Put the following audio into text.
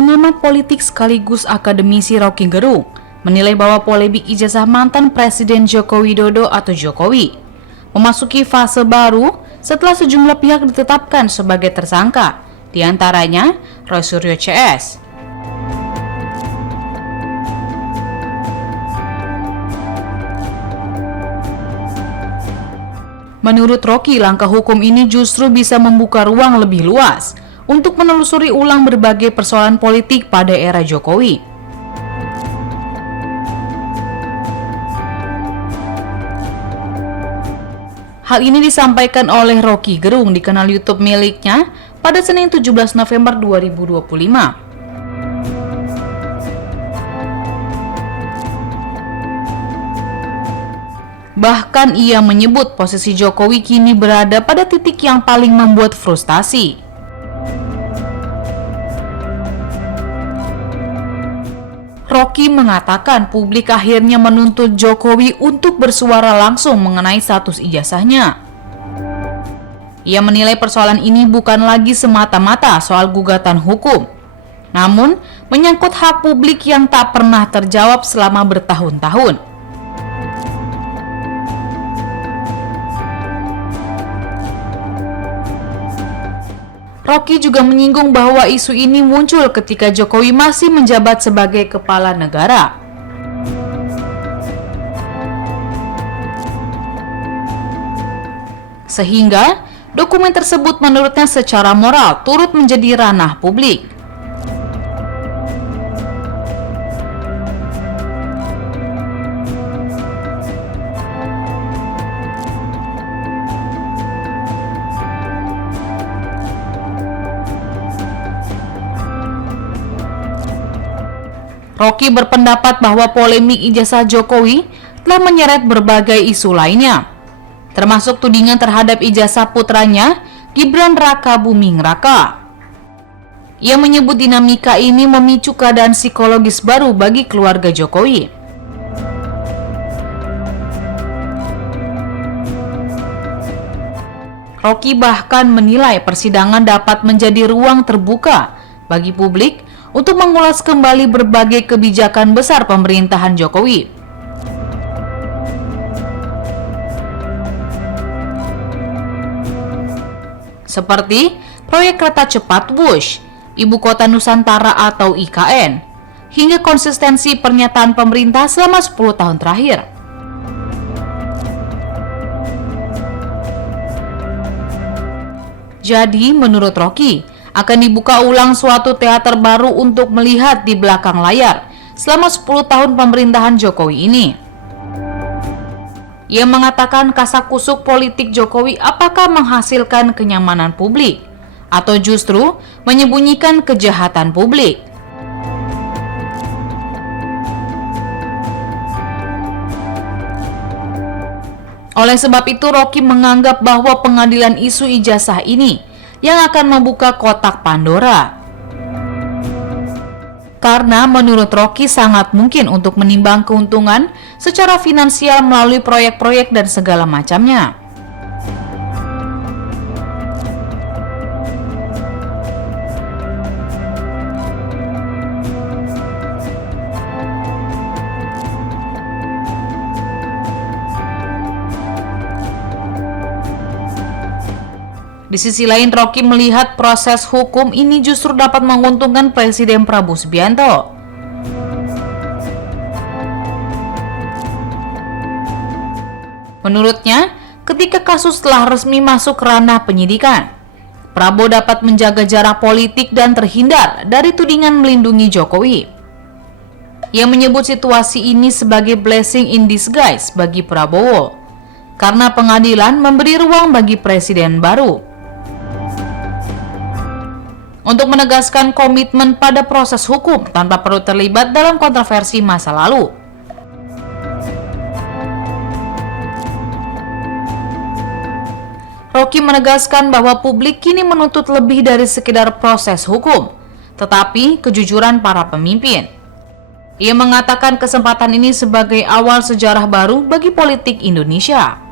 Pengamat politik sekaligus akademisi Roky Gerung menilai bahwa polemik ijazah mantan Presiden Joko Widodo atau Jokowi memasuki fase baru setelah sejumlah pihak ditetapkan sebagai tersangka, diantaranya Roy Suryo CS. Menurut Roky, langkah hukum ini justru bisa membuka ruang lebih luas untuk menelusuri ulang berbagai persoalan politik pada era Jokowi. Hal ini disampaikan oleh Roky Gerung di kanal YouTube miliknya pada Senin 17 November 2025. Bahkan ia menyebut posisi Jokowi kini berada pada titik yang paling membuat frustasi. Roky mengatakan publik akhirnya menuntut Jokowi untuk bersuara langsung mengenai status ijazahnya. Ia menilai persoalan ini bukan lagi semata-mata soal gugatan hukum, namun menyangkut hak publik yang tak pernah terjawab selama bertahun-tahun. Roky juga menyinggung bahwa isu ini muncul ketika Jokowi masih menjabat sebagai kepala negara. Sehingga dokumen tersebut menurutnya secara moral turut menjadi ranah publik. Roky berpendapat bahwa polemik ijazah Jokowi telah menyeret berbagai isu lainnya, termasuk tudingan terhadap ijazah putranya, Gibran Rakabuming Raka. Ia menyebut dinamika ini memicu keadaan psikologis baru bagi keluarga Jokowi. Roky bahkan menilai persidangan dapat menjadi ruang terbuka bagi publik untuk mengulas kembali berbagai kebijakan besar pemerintahan Jokowi. Seperti proyek kereta cepat Wush, Ibu Kota Nusantara atau IKN, hingga konsistensi pernyataan pemerintah selama 10 tahun terakhir. Jadi, menurut Roky, akan dibuka ulang suatu teater baru untuk melihat di belakang layar selama 10 tahun pemerintahan Jokowi ini. Ia mengatakan kasakusuk politik Jokowi apakah menghasilkan kenyamanan publik atau justru menyembunyikan kejahatan publik. Oleh sebab itu, Roky menganggap bahwa pengadilan isu ijazah ini yang akan membuka kotak Pandora. Karena menurut Roky sangat mungkin untuk menimbang keuntungan secara finansial melalui proyek-proyek dan segala macamnya. Di sisi lain, Roky melihat proses hukum ini justru dapat menguntungkan Presiden Prabowo Subianto. Menurutnya, ketika kasus telah resmi masuk ranah penyidikan, Prabowo dapat menjaga jarak politik dan terhindar dari tudingan melindungi Jokowi. Ia menyebut situasi ini sebagai blessing in disguise bagi Prabowo, karena pengadilan memberi ruang bagi presiden baru untuk menegaskan komitmen pada proses hukum tanpa perlu terlibat dalam kontroversi masa lalu. Roky menegaskan bahwa publik kini menuntut lebih dari sekedar proses hukum, tetapi kejujuran para pemimpin. Ia mengatakan kesempatan ini sebagai awal sejarah baru bagi politik Indonesia.